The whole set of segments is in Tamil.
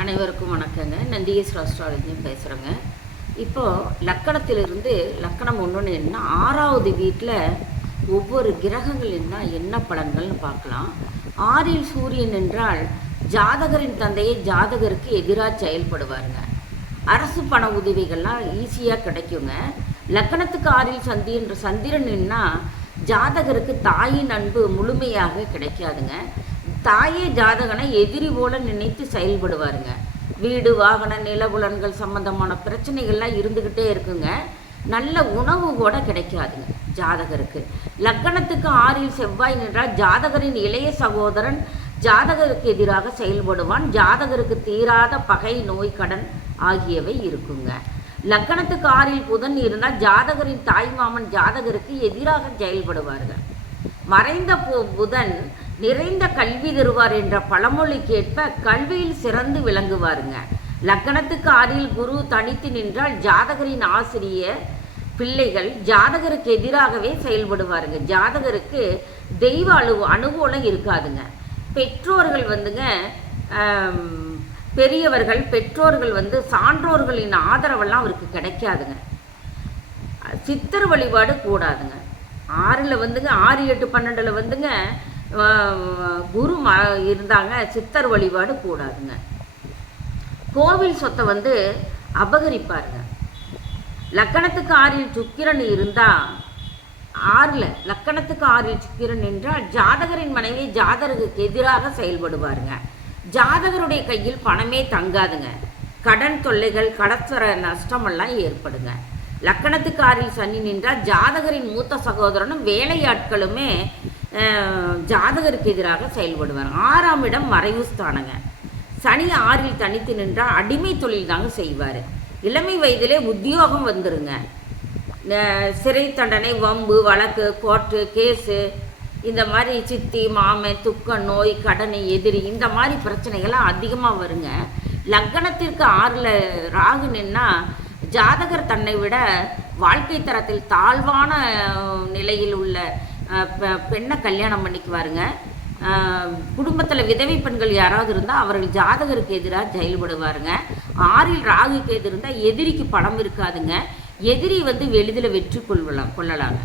அனைவருக்கும் வணக்கங்க. நான் டிஎஸ் அஸ்ட்ராலஜி பேசுகிறேங்க. இப்போது லக்கணத்திலிருந்து லக்கணம் ஒன்று என்ன 6வது வீட்டில் ஒவ்வொரு கிரகங்கள் என்ன பலன்கள்னு பார்க்கலாம். 6இல் சூரியன் என்றால் ஜாதகரின் தந்தையை ஜாதகருக்கு எதிராக செயல்படுவாருங்க. அரசு பண உதவிகள்லாம் ஈஸியாக கிடைக்குங்க. லக்கணத்துக்கு 6இல் சந்திரன்னா ஜாதகருக்கு தாயின் அன்பு முழுமையாக கிடைக்காதுங்க. தாயே ஜாதகனை எதிரி போல நினைத்து செயல்படுவாருங்க. வீடு வாகன நிலபுலன்கள் சம்பந்தமான பிரச்சனைகள்லாம் இருந்துக்கிட்டே இருக்குங்க. நல்ல உணவு கூட கிடைக்காதுங்க ஜாதகருக்கு. லக்கணத்துக்கு 6இல் செவ்வாய் நின்றால் ஜாதகரின் இளைய சகோதரன் ஜாதகருக்கு எதிராக செயல்படுவான். ஜாதகருக்கு தீராத பகை நோய் கடன் ஆகியவை இருக்குங்க. லக்கணத்துக்கு 6இல் புதன் இருந்தால் ஜாதகரின் தாய்மாமன் ஜாதகருக்கு எதிராக செயல்படுவார்கள். மறைந்த புதன் நிறைந்த கல்வி தருவார் என்ற பழமொழிக்கேற்ப கல்வியில் சிறந்து விளங்குவாருங்க. லக்கணத்துக்கு 6இல் குரு தனித்து நின்றால் ஜாதகரின் ஆசிரியர் பிள்ளைகள் ஜாதகருக்கு எதிராகவே செயல்படுவாருங்க. ஜாதகருக்கு தெய்வ அனுகூலம் இருக்காதுங்க. பெற்றோர்கள் பெற்றோர்கள் சான்றோர்களின் ஆதரவெல்லாம் அவருக்கு கிடைக்காதுங்க. சித்தர் வழிபாடு கூடாதுங்க. 6 6 8 12 குரு இருந்தாங்க. சித்தர் வழிபாடு கூடாதுங்க. கோவில் சொத்தை அபகரிப்பாருங்க. லக்கணத்துக்கு 6இல் சுக்கிரன் இருந்தால் லக்கணத்துக்கு 6இல் சுக்கிரன் என்றால் ஜாதகரின் மனைவி ஜாதகருக்கு எதிராக செயல்படுவாருங்க. ஜாதகருடைய கையில் பணமே தங்காதுங்க. கடன் தொல்லைகள் கடத்தர நஷ்டமெல்லாம் ஏற்படுங்க. லக்கணத்துக்கு 6இல் சனி நின்றால் ஜாதகரின் மூத்த சகோதரனும் வேலையாட்களுமே ஜாதகருக்கு எதிராக செயல்படுவார். 6ஆம் இடம் மறைவு ஸ்தானங்க. சனி 6இல் தனித்து நின்றால் அடிமை தொழில் தாங்க செய்வார். இளமை வயதிலே உத்தியோகம் வந்துருங்க. சிறை தண்டனை, வம்பு வழக்கு, கோர்ட்டு கேஸு, இந்த மாதிரி சித்தி மாமை துக்கம் நோய் கடன் எதிரி இந்த மாதிரி பிரச்சனைகள்லாம் அதிகமாக வருங்க. லக்கணத்திற்கு 6இல் ராகு நின்னா ஜாதகர் தன்னை விட வாழ்க்கை தரத்தில் தாழ்வான நிலையில் உள்ள பெண்ணை கல்யாணம் பண்ணிக்குவாருங்க. குடும்பத்தில் விதவை பெண்கள் யாராவது இருந்தால் அவர்கள் ஜாதகருக்கு எதிராக செயல்படுவாருங்க. 6இல் ராகு கேது இருந்தால் எதிரிக்கு பணம் இருக்காதுங்க. எதிரி எளிதில் வெற்றி கொள்ளலாங்க.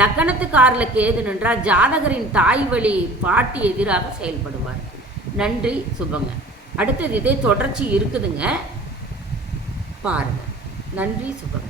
லக்கணத்துக்கு 6இல் கேது நின்றால் ஜாதகரின் தாய் வழி பாட்டி எதிராக செயல்படுவார். நன்றி, சுபங்க. அடுத்தது இதே தொடர்ச்சி இருக்குதுங்க, பாருங்கள். நன்றி, சுபங்க.